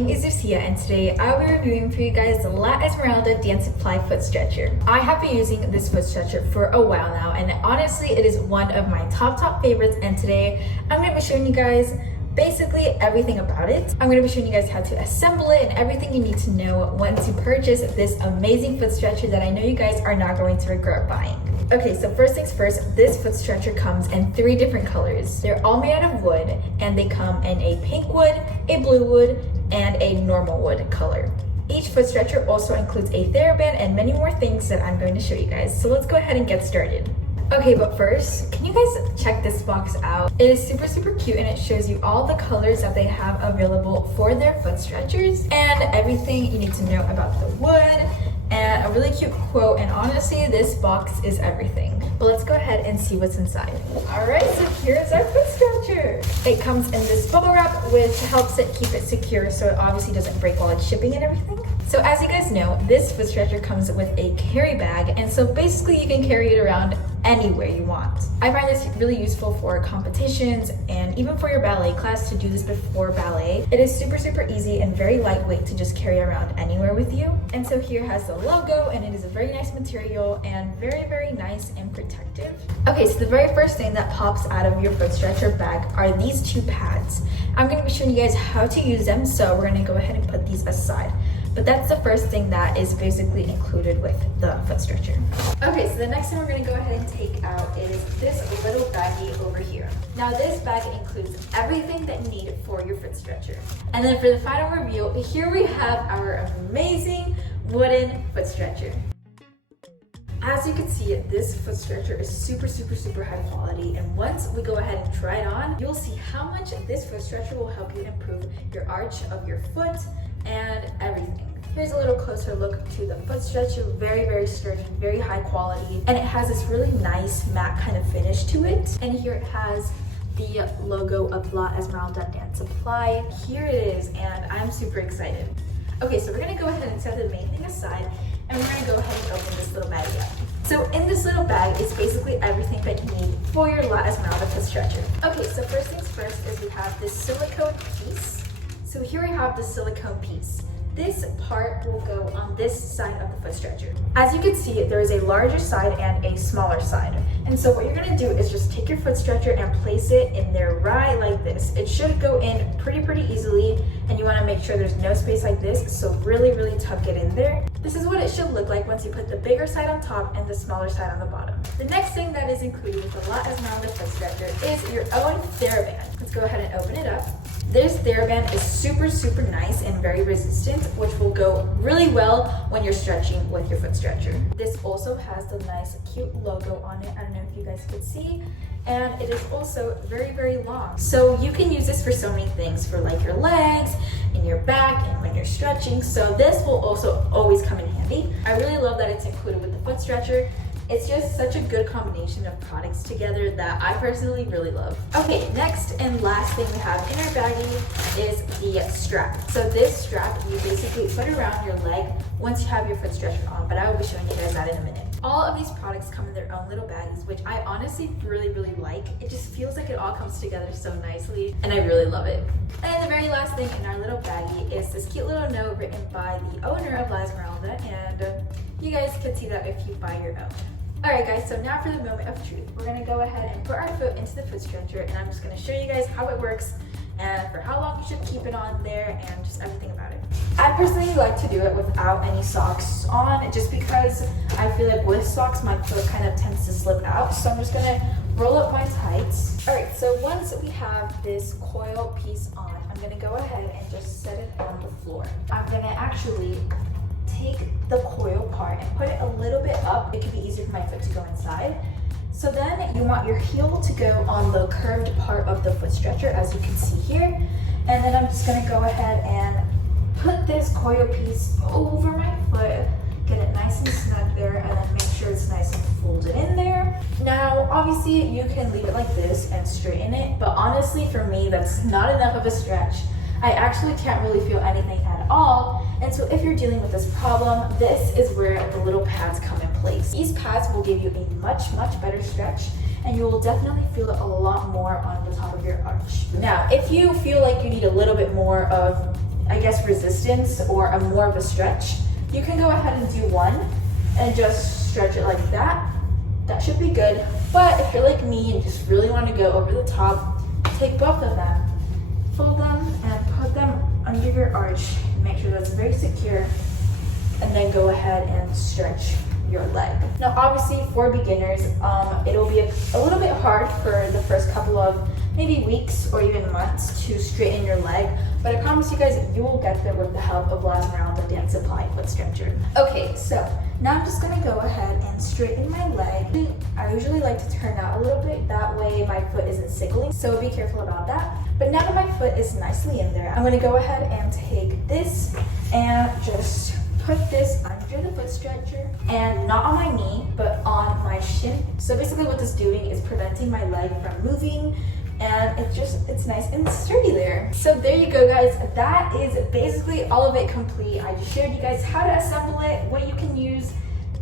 name is Lucia and today I'll be reviewing for you guys the La Esmeralda Dance Supply Foot Stretcher. I have been using this foot stretcher for a while now and honestly it is one of my top favorites, and today I'm going to be showing you guys basically everything about it. I'm going to be showing you guys how to assemble it and everything you need to know once you purchase this amazing foot stretcher that I know you guys are not going to regret buying. Okay, so first things first, this foot stretcher comes in 3 different colors. They're all made out of wood and they come in a pink wood, a blue wood, and a normal wood color. Each foot stretcher also includes a Theraband and many more things that I'm going to show you guys. So let's go ahead and get started. Okay, but first, can you guys check this box out? It is super cute and it shows you all the colors that they have available for their foot stretchers and everything you need to know about the wood and a really cute quote, and honestly this box is everything. But let's go ahead and see what's inside. Alright, so here's our foot stretcher. It comes in this bubble wrap which helps it keep it secure so it obviously doesn't break while it's shipping and everything. So as you guys know, this foot stretcher comes with a carry bag, and so basically you can carry it around anywhere you want. I find this really useful for competitions and even for your ballet class to do this before ballet. It is super easy and very lightweight to just carry around anywhere with you. And so here has the logo, and it is a very nice material and very nice and protective. Okay, so the very first thing that pops out of your foot stretcher bag are these 2 pads. I'm going to be showing you guys how to use them, so we're going to go ahead and put these aside. But that's the first thing that is basically included with the foot stretcher. Okay, so the next thing we're going to go ahead and take out is this little baggie over here. Now this bag includes everything that you need for your foot stretcher. And then for the final review, here we have our amazing wooden foot stretcher. As you can see, this foot stretcher is super high quality, and once we go ahead and try it on, you'll see how much this foot stretcher will help you improve your arch of your foot and everything. Here's a little closer look to the foot stretcher. Very sturdy, very high quality, and it has this really nice matte kind of finish to it. And here it has the logo of La Esmeralda Dance Supply. Here it is, and I'm super excited. Okay, so we're gonna go ahead and set the main thing aside, and we're gonna go ahead and open this little baggie up. So in this little bag is basically everything that you need for your La Esmeralda foot stretcher. Okay, so first things first is we have this silicone piece. So here we have the silicone piece. This part will go on this side of the foot stretcher. As you can see, there is a larger side and a smaller side. And so what you're gonna do is just take your foot stretcher and place it in there right like this. It should go in pretty easily, and you wanna make sure there's no space like this, so really tuck it in there. This is what it should look like once you put the bigger side on top and the smaller side on the bottom. The next thing that is included with the La Esmeralda foot stretcher is your own Theraband. Let's go ahead and open it up. This Theraband is super nice and very resistant, which will go really well when you're stretching with your foot stretcher. This also has the nice cute logo on it. I don't know if you guys could see. And it is also very long. So you can use this for so many things, for like your legs and your back and when you're stretching. So this will also always come in handy. I really love that it's included with the foot stretcher. It's just such a good combination of products together that I personally really love. Okay, next and last thing we have in our baggie is the strap. So this strap, you basically put around your leg once you have your foot stretcher on, but I will be showing you guys that in a minute. All of these products come in their own little baggies, which I honestly really like. It just feels like it all comes together so nicely, and I really love it. And the very last thing in our little baggie is this cute little note written by the owner of La Esmeralda, and you guys can see that if you buy your own. Alright guys, so now for the moment of truth. We're going to go ahead and put our foot into the foot stretcher, and I'm just going to show you guys how it works and for how long you should keep it on there and just everything about it. I personally like to do it without any socks on, just because I feel like with socks my foot kind of tends to slip out, so I'm just going to roll up my tights. Alright, so once we have this coil piece on, I'm going to go ahead and just set it on the floor. I'm going to actually take the coil part and put it a little bit up. It can be easier for my foot to go inside. So then you want your heel to go on the curved part of the foot stretcher, as you can see here. And then I'm just gonna go ahead and put this coil piece over my foot, get it nice and snug there, and then make sure it's nice and folded in there. Now, obviously you can leave it like this and straighten it, but honestly for me, that's not enough of a stretch. I actually can't really feel anything at all. And so if you're dealing with this problem, this is where the little pads come in place. These pads will give you a much better stretch, and you will definitely feel it a lot more on the top of your arch. Now, if you feel like you need a little bit more of I guess, resistance or a more of a stretch, you can go ahead and do one and just stretch it like that. That should be good. But if you're like me and just really want to go over the top, take both of them, fold them, and put them under your arch. Make sure that's very secure, and then go ahead and stretch your leg. Now, obviously, for beginners, it'll be a little bit hard for the first couple of maybe weeks or even months to straighten your leg, but I promise you guys, you will get there with the help of La Esmeralda Dance Supply Foot Stretcher. Okay, so now I'm just gonna go ahead and straighten my leg. I usually like to turn out a little bit, that way my foot isn't sickling, so be careful about that. But now that my foot is nicely in there, I'm gonna go ahead and take this and just put this under the foot stretcher, and not on my knee, but on my shin. So basically what this is doing is preventing my leg from moving, and it's nice and sturdy there. So there you go, guys. That is basically all of it complete. I just showed you guys how to assemble it, what you can use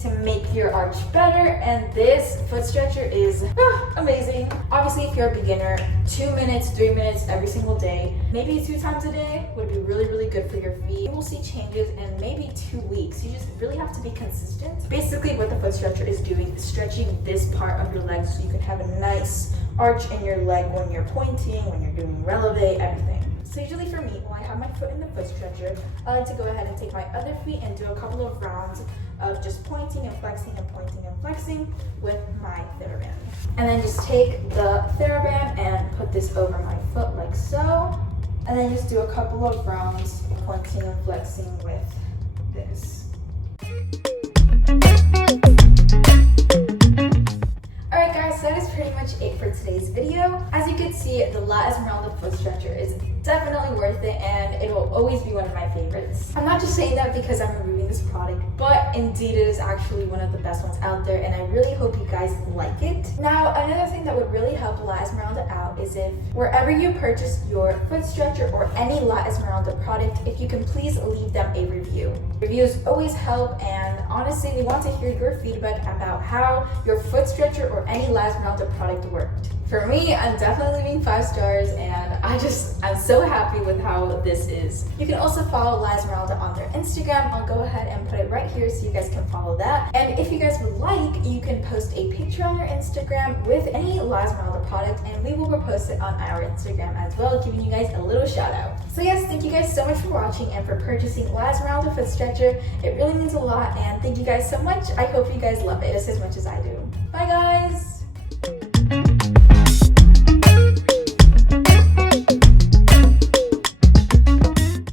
to make your arch better, and this foot stretcher is amazing. Obviously, if you're a beginner, 2 minutes, 3 minutes every single day, maybe 2 times a day would be really, really good for your feet. You will see changes in maybe 2 weeks. You just really have to be consistent. Basically, what the foot stretcher is doing is stretching this part of your leg so you can have a nice arch in your leg when you're pointing, when you're doing releve, everything. So usually for me, when I have my foot in the foot stretcher, I like to go ahead and take my other feet and do a couple of rounds of just pointing and flexing and pointing and flexing with my Theraband. And then just take the Theraband and put this over my foot like so. And then just do a couple of rounds pointing and flexing with this. Alright guys, so that is pretty much it for today's video. As you can see, the La Esmeralda Foot Stretcher is definitely worth it, and it will always be one of my favorites. I'm not just saying that because I'm reviewing this product, but indeed it is actually one of the best ones out there, and I really hope you guys like it. Now, another thing that would really help La Esmeralda out is if wherever you purchase your foot stretcher or any La Esmeralda product, if you can please leave them a review. Reviews always help, and honestly, we want to hear your feedback about how your foot stretcher or any La Esmeralda product worked. For me, I'm definitely leaving 5 stars, and I'm so happy with how this is. You can also follow La Esmeralda on their Instagram. I'll go ahead and put it right here so you guys can follow that. And if you guys would like, you can post a picture on your Instagram with any La Esmeralda product, and we will repost it on our Instagram as well, giving you guys a little shout out. So yes, thank you guys so much for watching and for purchasing La Esmeralda Foot Stretcher. It really means a lot, and thank you guys so much. I hope you guys love it just as much as I do. Bye guys!